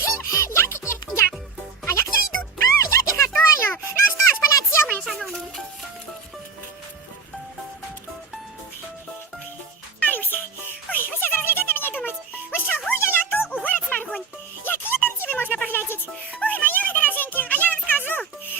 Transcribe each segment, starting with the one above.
Як я йду? Я піхотою. Ну що ж, полетів, мої шановні. Марюся, ой, усі зараз глядять на мене і думають, ось чого я ляту у город Сморгонь? Які там тіви можна поглядіти? Ой, мої ви дороженькі, а я вам скажу.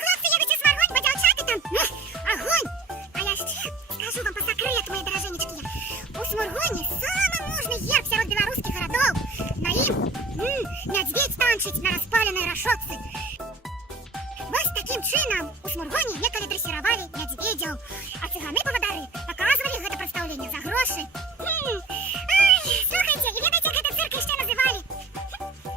Хлопці їдуть у Сморгонь, бо дівчата там, огонь. А я ще скажу вам по секрету, мої дороженечки. У Сморгоні самый мужний герб серед білоруських городов. На їм медведь танчить на розпаленій решетці. Ось таким чином у Сморгоні неколи дресировали медведів, а цигани-поводари показували гэта представлення за гроші. Слухайте, і ведаєте, як гэта цирк ще називали?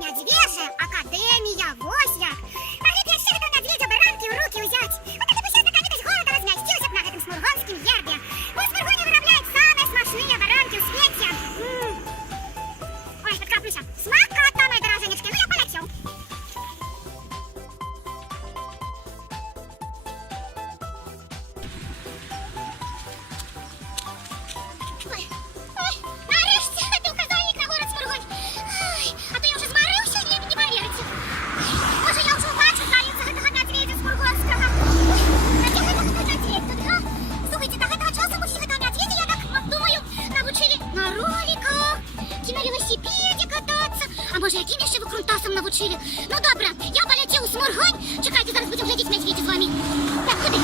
Медвежа академія, ось як. Могли б яшчэ гэтого медведя баранки в руки взять. Вот это бы сейчас наконец голода размястился б на гэтым сморгонскім гербе. У Сморгоне вырабляют самые смачные баранки в свете. Ой, подкаплюся. Смакота, мои дороженечки, ну я полетел. Нарешті, ти вказальник на город Сморгонь. А то я вже змарився, і мені не віриться. Може, я вже бачу, здається, гэтага медведя сморгонського. А де гэта медведь тут, га? Слухайте, до гэтага часу мусить гэтага медведя, я так думаю, навчили на роликах, чи на велосипеді кататися. А може, яким ще викрутасом навчили? Ну, добре, я полетів у Сморгонь. Чекайте, зараз будемо глядіти медведя з вами. Так, ходи.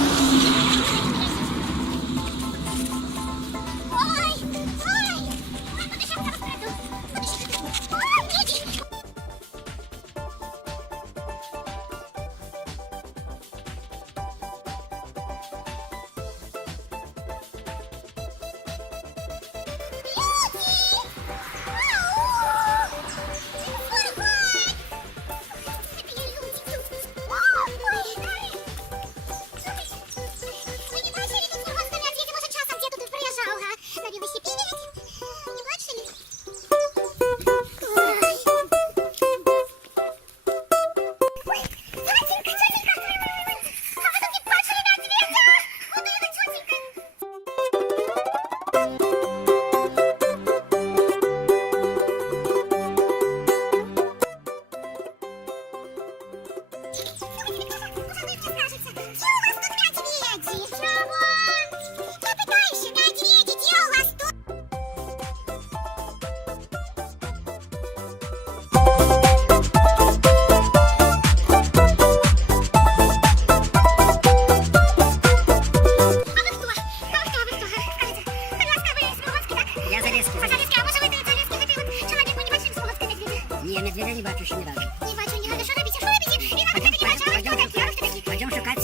Я медведя не бачу ще ні разу. Не бачу ні разу. Що робите? Що робите? І ви не бачили? Хто такі? А хто такі? Пойдем шукать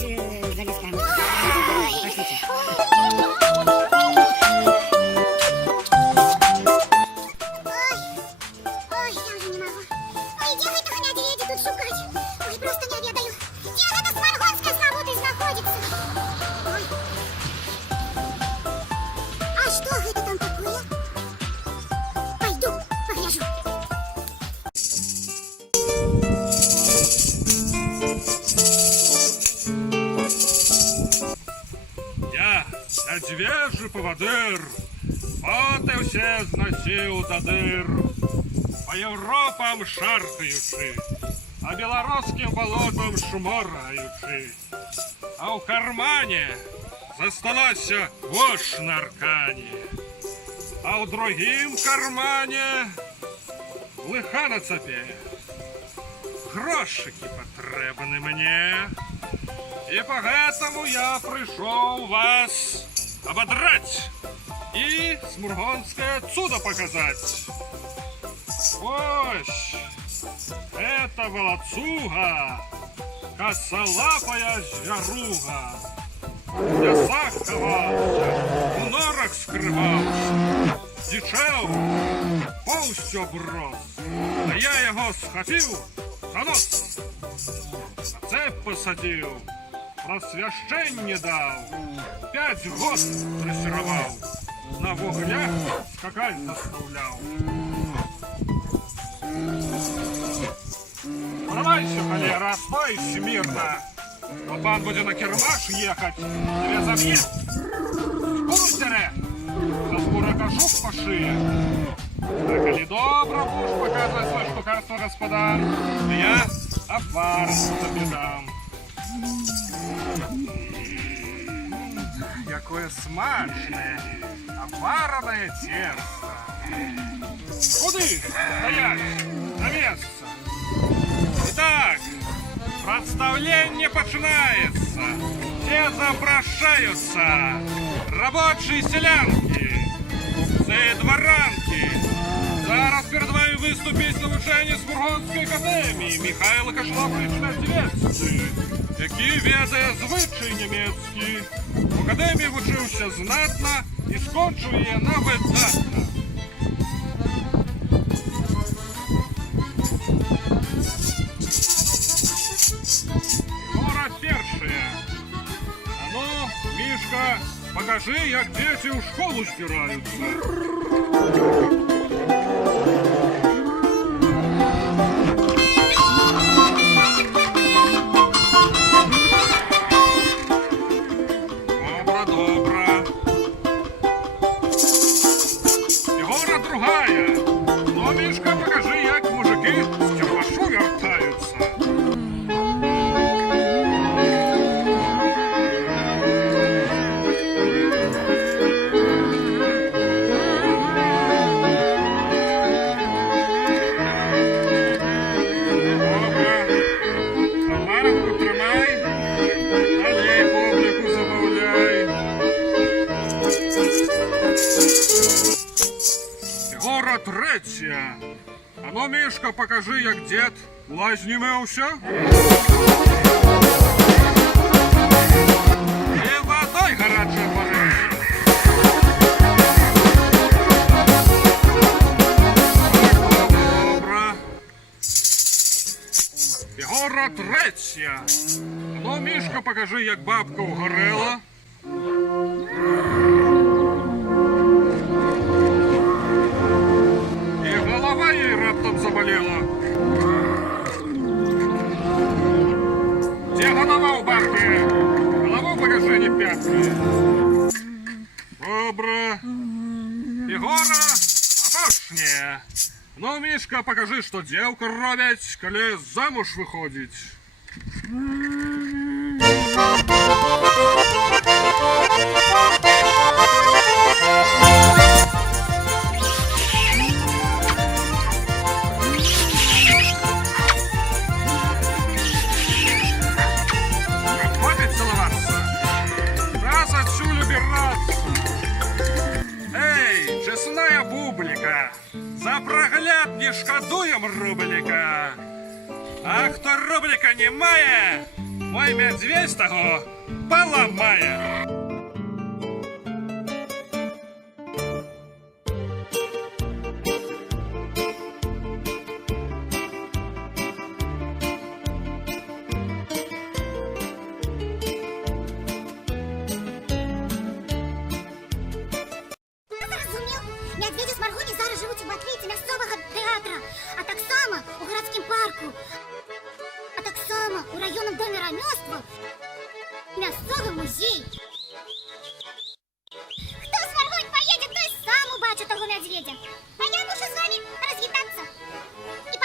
за лесками. Пошлите. Ой, я вже не можу. Ой, де гэтага медведя тут шукать? Ой, просто не ведаю. Де гэта сморгонская славута знаходится? Ой. А что гэта там такое? Пойду, погляжу. Я медвежий поводир, от і все зносив до дир, по Європам шаркаючи, а білоруським болотам шморгаючи. А в кармані засталася вош на аркані, а в другім кармані лиха на цепі. Грошики потрібні мені. И поэтому я пришел вас ободрать и сморгонское чудо показать. Ось, это волоцуга, косолапая зверуга. Я заховався, в норах скривався, дичав, повсю оброс. А я його схопив за нос, на цепь посадив. Просвящення дав, 5 год дресировал, на вуглях скакать заставлял. Давайся, холера, стой смирно, а пан будет на кермаш ехать, тебя забьет. Бунтере, за скоро кожух по шее. Так, калі добра будеш показваць сваё штукарства, гаспадар, то я апару табе дам. Якое смачнае апаранае цеста. Куды стаять? На месца. Итак, представление начинается. Все запрашаются. Рабочие селянки, купцы дворанки. Зараз перед вами выступить навучэнне з Фургонской академии Михайло Кашлович Надзевецкий, які ведае звычай нямецкі. В академії вучыўся знатна і скончыў яе на выдатна. Гора першая. А ну, Мишка, покажи, як дзеці ў школу збіраюцца. Третья. А ну, Мишка, покажи, як дед у лазні мився. І водой гарячою полився. Добре. Фігура третя. А ну, Мишка, покажи, як бабка угорела. Ей раптом заболела. Где голова у бабки? Голову покажи, не пятки. Добре. Фигура опошняя. Ну, Мишка, покажи, что девка робить, коли замуж выходить. За прогляд не шкадуем рублика. А хто рублика не мае, мой медведь того поламае. Медведі з Маргоні зараз живуть у батліці місцевого театра, а так само у городському парку, а так само у районному домі ремесла місцевий музей. Хто з Маргонь поїде, той сам убачить того медведя. А я мушу з вами розвітатися і